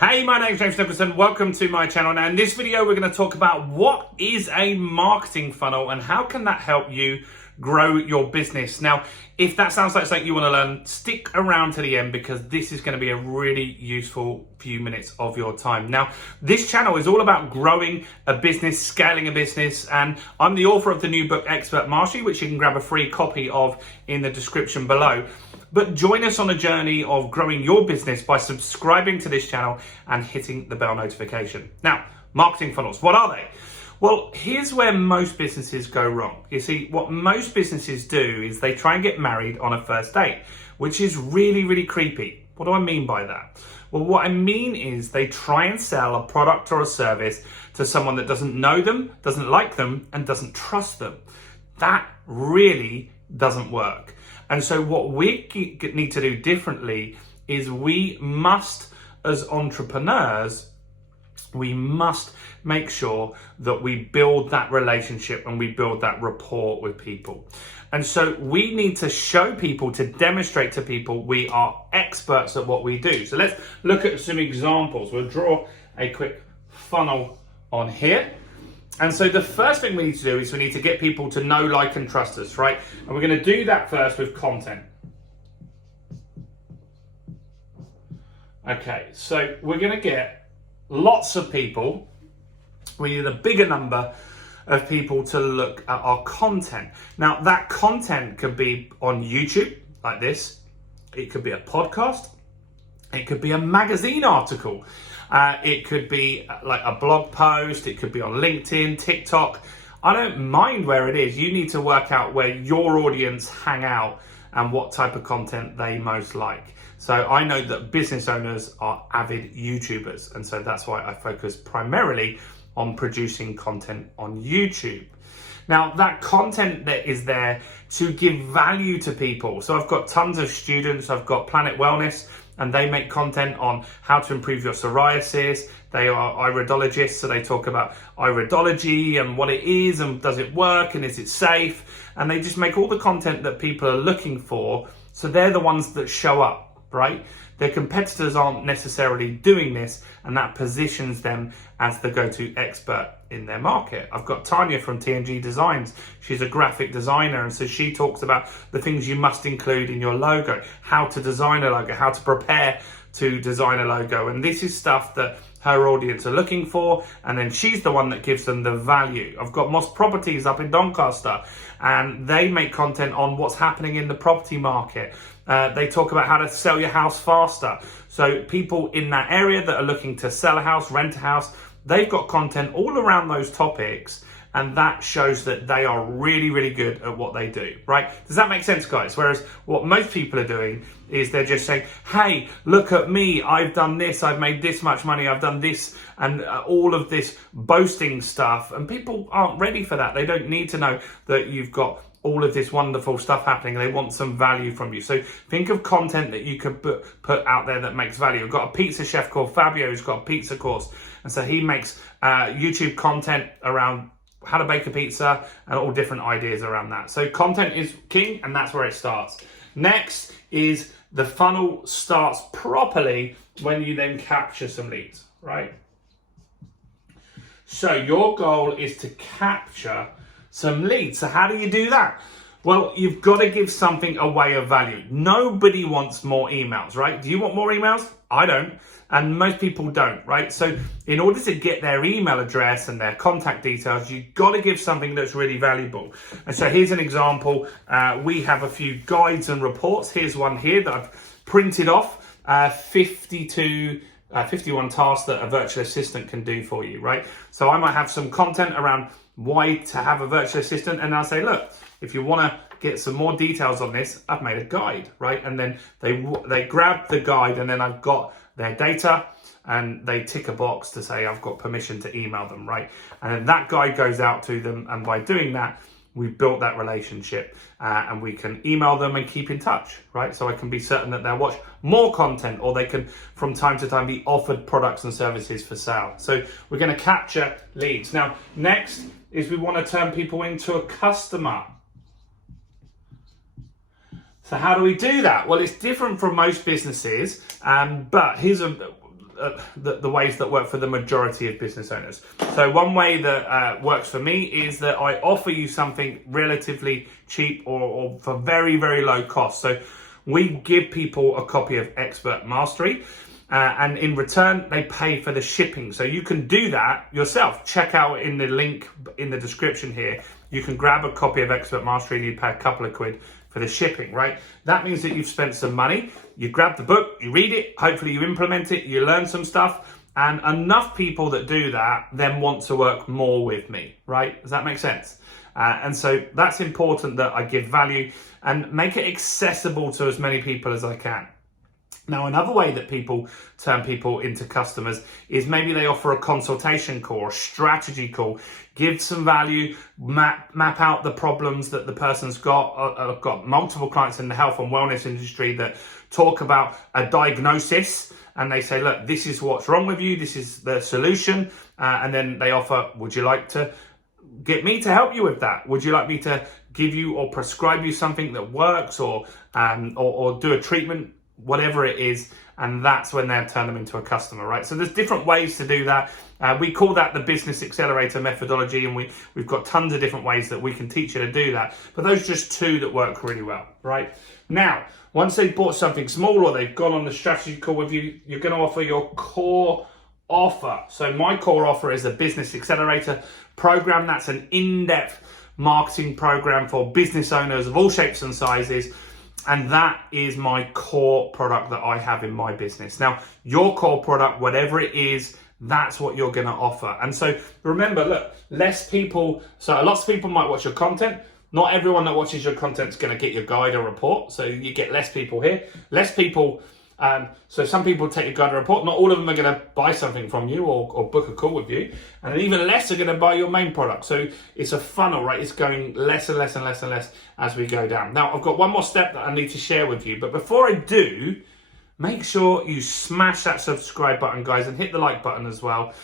Hey, my name's James Nicholson. Welcome to my channel. Now in this video, we're going to talk about what is a marketing funnel and how can that help you grow your business. Now, if that sounds like something you want to learn, stick around to the end because this is going to be a really useful few minutes of your time. Now, this channel is all about growing a business, scaling a business, and I'm the author of the new book, Expert Mastery, which you can grab a free copy of in the description below. But join us on a journey of growing your business by subscribing to this channel and hitting the bell notification. Now, marketing funnels, what are they? Well, here's where most businesses go wrong. You see, what most businesses do is they try and get married on a first date, which is really, really creepy. What do I mean by that? Well, what I mean is they try and sell a product or a service to someone that doesn't know them, doesn't like them, and doesn't trust them. That really doesn't work. And so what we need to do differently is we must, as entrepreneurs, we must make sure that we build that relationship and we build that rapport with people. And so we need to show people, to demonstrate to people we are experts at what we do. So let's look at some examples. We'll draw a quick funnel on here. And so the first thing we need to do is we need to get people to know, like, and trust us, right? And we're going to do that first with content. Okay, so we're going to get lots of people. We need a bigger number of people to look at our content. Now, that content could be on YouTube, like this. It could be a podcast. It could be a magazine article. It could be like a blog post. It could be on LinkedIn, TikTok. I don't mind where it is. You need to work out where your audience hang out and what type of content they most like. So I know that business owners are avid YouTubers. And so that's why I focus primarily on producing content on YouTube. Now, that content that is there to give value to people. So I've got tons of students. I've got Planet Wellness, and they make content on how to improve your psoriasis. They are iridologists, so they talk about iridology and what it is and does it work and is it safe? And they just make all the content that people are looking for. So they're the ones that show up, right? Their competitors aren't necessarily doing this, and that positions them as the go-to expert in their market. I've got Tanya from TNG Designs. She's a graphic designer, and so she talks about the things you must include in your logo, how to design a logo, how to prepare to design a logo. And this is stuff that her audience are looking for, and then she's the one that gives them the value. I've got Moss Properties up in Doncaster, and they make content on what's happening in the property market. They talk about how to sell your house faster. So people in that area that are looking to sell a house, rent a house, they've got content all around those topics, and that shows that they are really, really good at what they do, right? Does that make sense, guys? Whereas what most people are doing is they're just saying, hey, look at me, I've done this, I've made this much money, I've done this, and all of this boasting stuff. And people aren't ready for that. They don't need to know that you've got all of this wonderful stuff happening. They want some value from you. So think of content that you could put out there that makes value. I've got a pizza chef called Fabio who's got a pizza course. And so he makes YouTube content around how to bake a pizza and all different ideas around that. So content is king, and that's where it starts. Next is the funnel starts properly when you then capture some leads, right? So your goal is to capture some leads. So how do you do that? Well, you've got to give something away of value. Nobody wants more emails, right? Do you want more emails? I don't. And most people don't, right? So in order to get their email address and their contact details, you've got to give something that's really valuable. And so here's an example. We have a few guides and reports. Here's one here that I've printed off, 51 tasks that a virtual assistant can do for you, right? So I might have some content around why to have a virtual assistant, and I'll say, look, if you want to get some more details on this, I've made a guide, right? And then they grab the guide, and then I've got their data, and they tick a box to say I've got permission to email them, right? And then that guide goes out to them, and by doing that, we've built that relationship, and we can email them and keep in touch, right? So I can be certain that they'll watch more content, or they can, from time to time, be offered products and services for sale. So we're going to capture leads. Now, next is we want to turn people into a customer. So how do we do that? Well, it's different from most businesses, but here's the ways that work for the majority of business owners. So one way that works for me is that I offer you something relatively cheap or for very, very low cost. So we give people a copy of Expert Mastery. And in return, they pay for the shipping. So you can do that yourself. Check out in the link in the description here. You can grab a copy of Expert Mastery and you pay a couple of quid for the shipping, right? That means that you've spent some money. You grab the book, you read it, hopefully you implement it, you learn some stuff. And enough people that do that then want to work more with me, right? Does that make sense? And so that's important that I give value and make it accessible to as many people as I can. Now, another way that people turn people into customers is maybe they offer a consultation call or a strategy call, give some value, map out the problems that the person's got. I've got multiple clients in the health and wellness industry that talk about a diagnosis and they say, look, this is what's wrong with you. This is the solution. And then they offer, would you like to get me to help you with that? Would you like me to give you or prescribe you something that works or do a treatment? Whatever it is, and that's when they'll turn them into a customer, right? So there's different ways to do that. We call that the Business Accelerator methodology, and we've got tons of different ways that we can teach you to do that. But those are just two that work really well, right? Now, once they've bought something small or they've gone on the strategy call with you, you're going to offer your core offer. So my core offer is a Business Accelerator program. That's an in-depth marketing program for business owners of all shapes and sizes. And that is my core product that I have in my business. Now, your core product, whatever it is, that's what you're going to offer. And so remember, look, lots of people might watch your content. Not everyone that watches your content is going to get your guide or report. So you get less people here. Less people. So some people take your guide or report. Not all of them are going to buy something from you or book a call with you. And even less are going to buy your main product. So it's a funnel, right? It's going less and less and less and less as we go down. Now, I've got one more step that I need to share with you. But before I do, make sure you smash that subscribe button, guys, and hit the like button as well,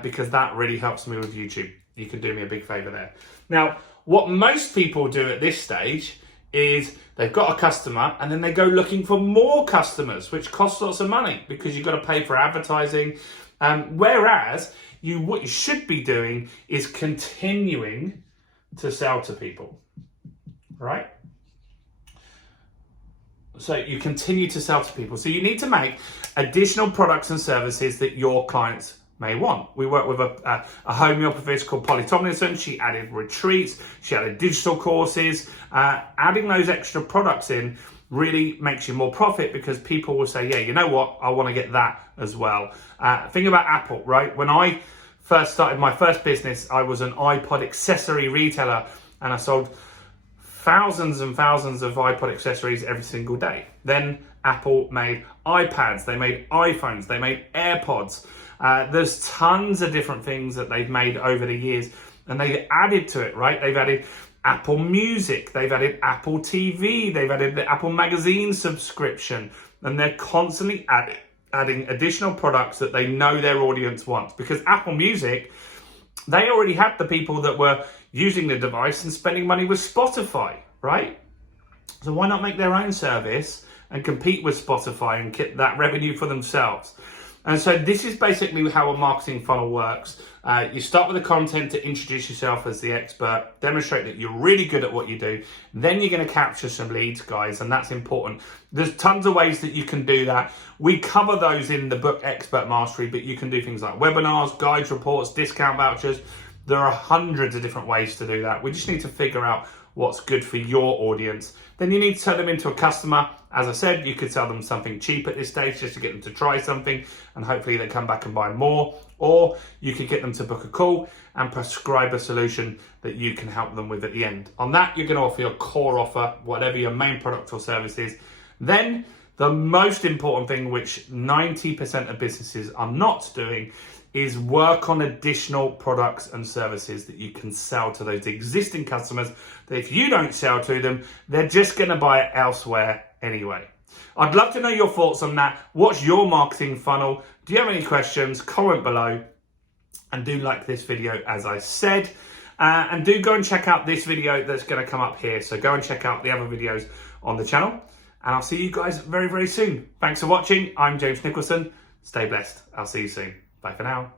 because that really helps me with YouTube. You can do me a big favor there. Now, what most people do at this stage is they've got a customer and then they go looking for more customers, which costs lots of money because you've got to pay for advertising. Whereas what you should be doing is continuing to sell to people, right? So you continue to sell to people. So you need to make additional products and services that your clients may want. We work with a homeopathist called Polly Tomlinson. She added retreats, she added digital courses. Adding those extra products in really makes you more profit because people will say, yeah, you know what, I want to get that as well. Think about Apple, right? When I first started my first business, I was an iPod accessory retailer and I sold thousands and thousands of iPod accessories every single day. Then Apple made iPads, they made iPhones, they made AirPods. There's tons of different things that they've made over the years and they've added to it, right? They've added Apple Music, they've added Apple TV, they've added the Apple Magazine subscription, and they're constantly adding additional products that they know their audience wants. Because Apple Music, they already had the people that were using the device and spending money with Spotify, right? So why not make their own service and compete with Spotify and get that revenue for themselves? And so this is basically how a marketing funnel works. You start with the content to introduce yourself as the expert, demonstrate that you're really good at what you do. Then you're going to capture some leads, guys, and that's important. There's tons of ways that you can do that. We cover those in the book Expert Mastery, but you can do things like webinars, guides, reports, discount vouchers. There are hundreds of different ways to do that. We just need to figure out what's good for your audience. Then you need to turn them into a customer. As I said, you could sell them something cheap at this stage just to get them to try something and hopefully they come back and buy more. Or you could get them to book a call and prescribe a solution that you can help them with at the end. On that, you're going to offer your core offer, whatever your main product or service is. Then the most important thing, which 90% of businesses are not doing, is work on additional products and services that you can sell to those existing customers that if you don't sell to them, they're just going to buy it elsewhere anyway. I'd love to know your thoughts on that. What's your marketing funnel? Do you have any questions? Comment below and do like this video as I said. And do go and check out this video that's going to come up here. So go and check out the other videos on the channel. And I'll see you guys very, very soon. Thanks for watching. I'm James Nicholson. Stay blessed. I'll see you soon. Bye for now.